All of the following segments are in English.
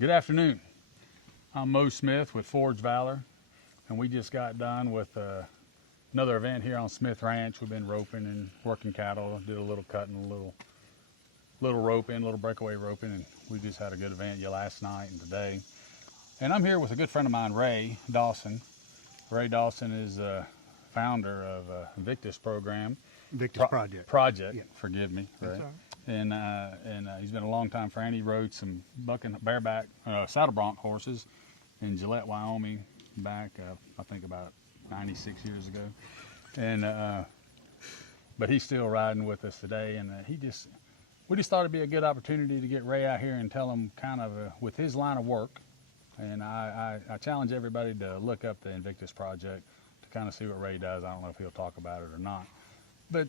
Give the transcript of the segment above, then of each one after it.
Good afternoon. I'm Mo Smith with Forged Valor, and we just got done with another event here on Smith Ranch. We've been roping and working cattle, did a little cutting, a little roping, a little breakaway roping, and we just had a good event last night and today. And I'm here with a good friend of mine, Ray Dawson. Ray Dawson is the founder of Invictus program. Invictus Project. Project, Yeah. forgive me, Ray. That's all right. And he's been a long time friend. He rode some bucking bareback saddle bronc horses in Gillette, Wyoming, back I think about 96 years ago. And but he's still riding with us today. And we just thought it'd be a good opportunity to get Ray out here and tell him kind of with his line of work. And I challenge everybody to look up the Invictus Project to kind of see what Ray does. I don't know if he'll talk about it or not. But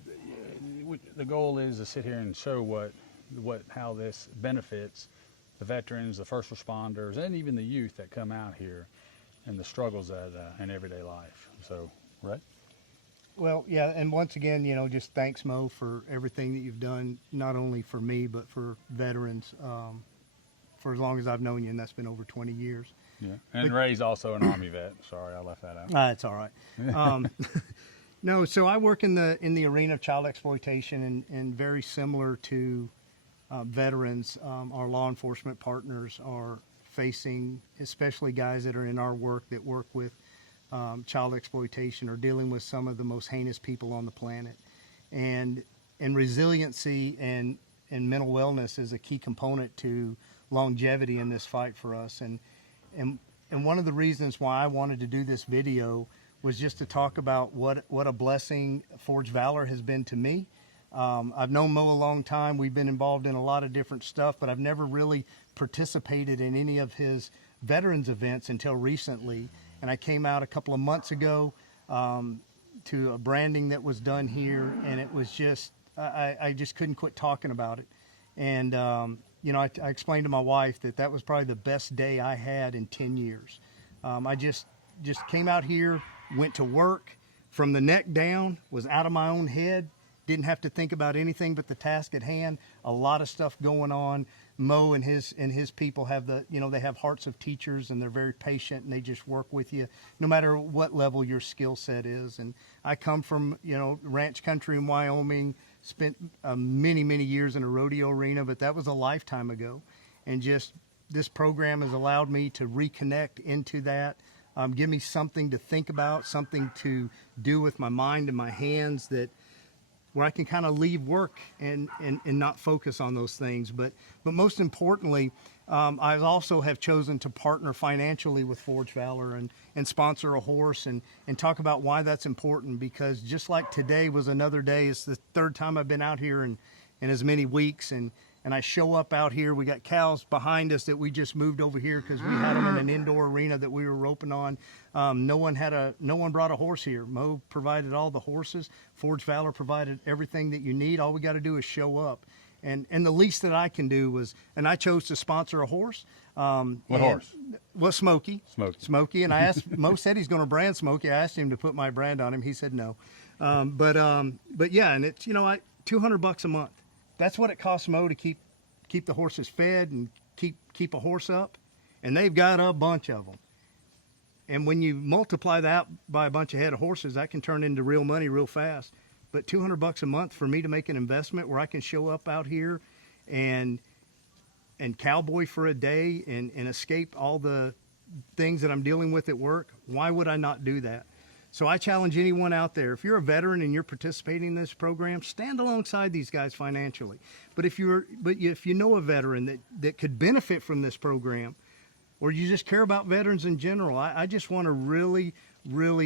the goal is to sit here and show how this benefits the veterans, the first responders, and even the youth that come out here and the struggles that in everyday life. So, Ray? Well, yeah, and once again, just thanks, Mo, for everything that you've done, not only for me, but for veterans, for as long as I've known you, and that's been over 20 years. Yeah, and Ray's also an Army vet. Sorry, I left that out. It's all right. No, so I work in the arena of child exploitation, and very similar to veterans, our law enforcement partners are facing, especially guys that are in our work that work with child exploitation, or dealing with some of the most heinous people on the planet. And resiliency and mental wellness is a key component to longevity in this fight for us. And one of the reasons why I wanted to do this video was just to talk about what a blessing Forged Valor has been to me. I've known Mo a long time. We've been involved in a lot of different stuff, but I've never really participated in any of his veterans events until recently. And I came out a couple of months ago to a branding that was done here, and it was just, I just couldn't quit talking about it. And I explained to my wife that was probably the best day I had in 10 years. I just came out here, went to work from the neck down, was out of my own head, didn't have to think about anything but the task at hand. A lot of stuff going on. Mo and his people have they have hearts of teachers, and they're very patient, and they just work with you no matter what level your skill set is. And I come from ranch country in Wyoming, spent many years in a rodeo arena, but that was a lifetime ago. And just this program has allowed me to reconnect into that. Give me something to think about, something to do with my mind and my hands, where I can kind of leave work and not focus on those things. But most importantly, I also have chosen to partner financially with Forged Valor and sponsor a horse and talk about why that's important, because just like today was another day, it's the third time I've been out here in as many weeks, and I show up out here. We got cows behind us that we just moved over here because we had them in an indoor arena that we were roping on. No one brought a horse here. Mo provided all the horses. Forged Valor provided everything that you need. All we got to do is show up. And the least that I can do and I chose to sponsor a horse. What horse? Well, Smokey. Smokey. And I asked, Mo said he's going to brand Smokey. I asked him to put my brand on him. He said no. But yeah, and it's, $200 a month. That's what it costs Mo to keep the horses fed and keep a horse up. And they've got a bunch of them. And when you multiply that by a bunch of head of horses, that can turn into real money real fast. But $200 a month for me to make an investment where I can show up out here and cowboy for a day and escape all the things that I'm dealing with at work, why would I not do that? So I challenge anyone out there, if you're a veteran and you're participating in this program, stand alongside these guys financially. But if you know a veteran that could benefit from this program, or you just care about veterans in general, I just want to really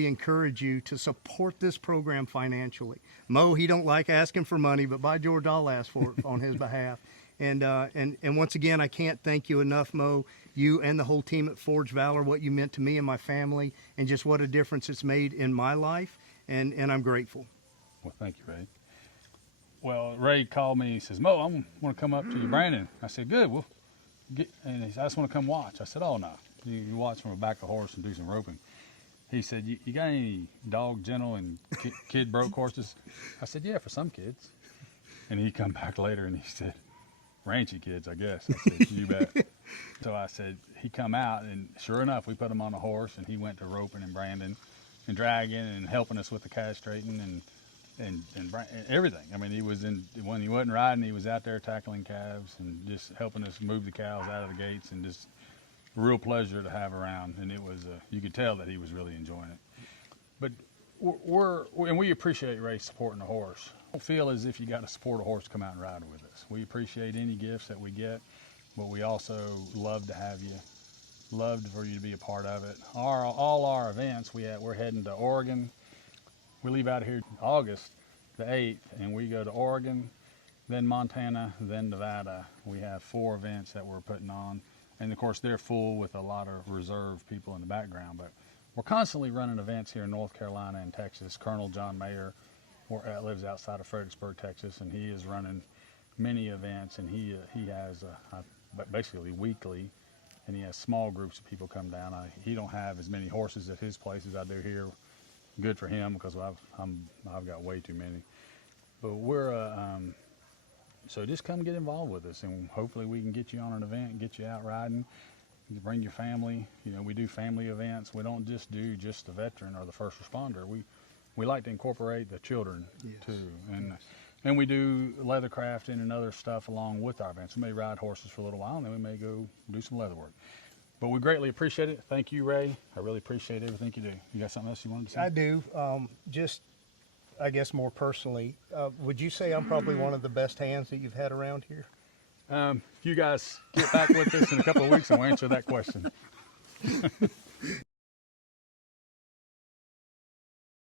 encourage you to support this program financially. Mo, he don't like asking for money, but by George, I'll ask for it on his behalf. And once again, I can't thank you enough, Mo, you and the whole team at Forged Valor, what you meant to me and my family, and just what a difference it's made in my life, and I'm grateful. Well, thank you, Ray. Well, Ray called me. He says, Mo, I want to come up to you, Brandon. I said, good. Well, and he said, I just want to come watch. I said, oh, no. You watch from the back of a horse and do some roping. He said, you got any dog, gentle, and kid broke horses? I said, yeah, for some kids. And he come back later and he said, ranchy kids, I guess. I said, you bet. So I said, he come out, and sure enough, we put him on a horse, and he went to roping and branding and dragging and helping us with the castrating and everything. I mean, he was when he wasn't riding, he was out there tackling calves and just helping us move the cows out of the gates, and just a real pleasure to have around. And it was, you could tell that he was really enjoying it. But we appreciate Ray supporting the horse. Don't feel as if you got to support a horse to come out and ride with us. We appreciate any gifts that we get, but we also love to have you, love for you to be a part of it. All our events, we're heading to Oregon. We leave out here August the 8th, and we go to Oregon, then Montana, then Nevada. We have 4 events that we're putting on, and of course they're full with a lot of reserve people in the background, but we're constantly running events here in North Carolina and Texas. Colonel John Mayer lives outside of Fredericksburg, Texas, and he is running many events, and he has basically weekly, and he has small groups of people come down. He don't have as many horses at his place as I do here. Good for him, because I've got way too many. But so just come get involved with us, and hopefully we can get you on an event, get you out riding. You bring your family. You know, we do family events. We don't just do the veteran or the first responder. We like to incorporate the children too, and we do leather crafting and other stuff along with our events. We may ride horses for a little while, and then we may go do some leather work. But we greatly appreciate it. Thank you, Ray. I really appreciate everything you do. You got something else you wanted to say? I do. Just, I guess more personally, would you say I'm probably one of the best hands that you've had around here? If you guys get back with us in a couple of weeks, and we'll answer that question.